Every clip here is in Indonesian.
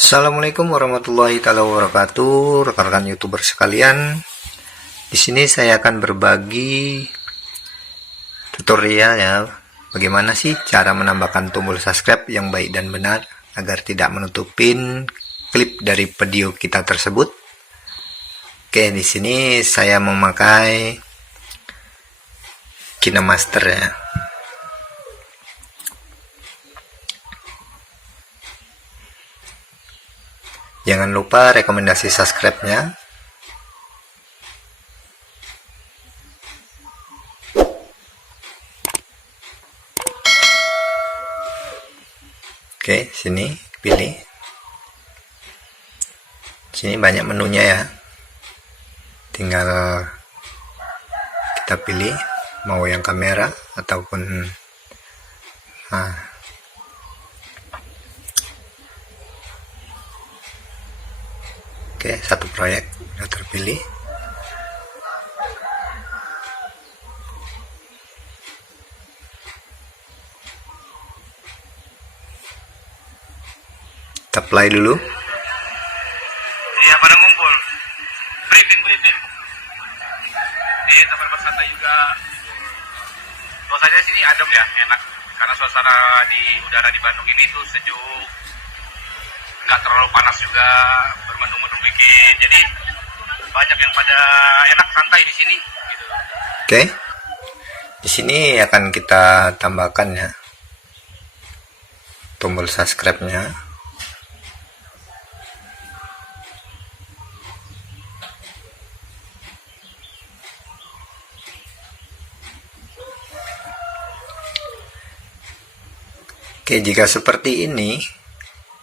Assalamualaikum warahmatullahi wabarakatuh, rekan-rekan YouTuber sekalian. Di sini saya akan berbagi tutorial ya, bagaimana sih cara menambahkan tombol subscribe yang baik dan benar agar tidak menutupin klip dari video kita tersebut. Oke, di sini saya memakai KineMaster ya. Jangan lupa rekomendasi subscribe-nya. Oke, sini pilih. Sini banyak menunya ya. Tinggal kita pilih mau yang kamera ataupun Oke, satu proyek sudah terpilih. Kita play dulu. Iya, pada ngumpul. Briefing. Ini tempat bersantai juga. Suasananya sini adem ya, enak. Karena suasana di udara di Bandung ini tuh sejuk. Nggak terlalu panas juga, bermendung-mendung dikit. Jadi banyak yang pada enak santai di sini. Gitu. Oke, di sini akan kita tambahkan ya tombol subscribe-nya. Oke, jika seperti ini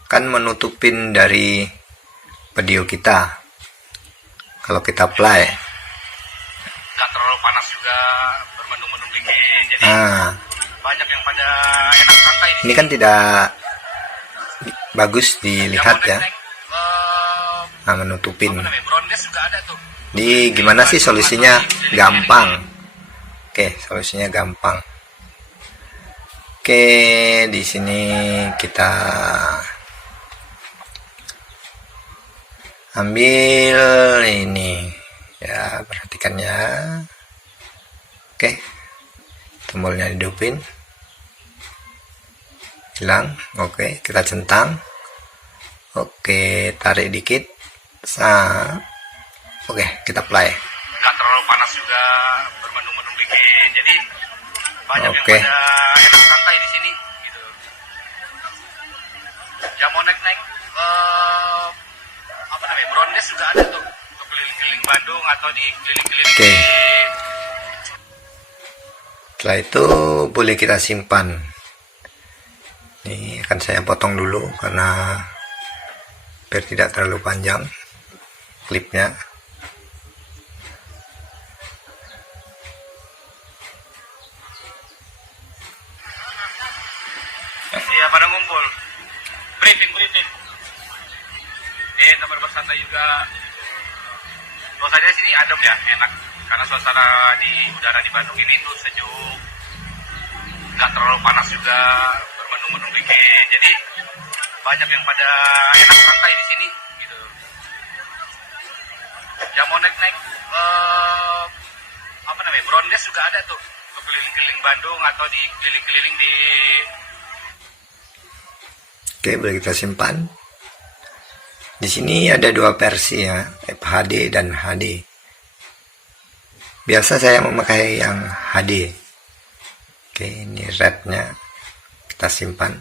kan menutupin dari video kita. Kalau kita play nggak terlalu panas juga, bermendung-mendung dikit. Jadi banyak yang pada enak santai di ini kan tidak bagus dilihat ya. Menutupin. Di gimana sih solusinya? Gampang. Oke, solusinya gampang. Oke, di sini kita ambil ini ya, perhatikan ya. Oke, tombolnya dihidupin, hilang. Oke, kita centang. Oke, tarik dikit. Oke, kita play. Nggak terlalu panas juga, bermendung-mendung dikit. Jadi banyak yang pada enak santai di sini. Gitu. Yang mau naik Brondes juga ada tuh, untuk keliling-keliling Bandung atau di keliling-keliling. Oke. Setelah itu boleh kita simpan. Ini akan saya potong dulu karena biar tidak terlalu panjang klipnya. Iya, pada ngumpul. Briefing. Tempat bersantai juga. Suasananya sini adem ya, enak. Karena suasana di udara di Bandung ini tuh sejuk. Nggak terlalu panas juga, bermendung-mendung dikit. Jadi banyak yang pada enak santai di sini. Gitu. Yang mau naik Brondes juga ada tuh, untuk keliling-keliling Bandung atau di keliling-keliling di. Oke, boleh kita simpan. Di sini ada dua versi ya, FHD dan HD. Biasa saya memakai yang HD. Oke, ini rednya kita simpan.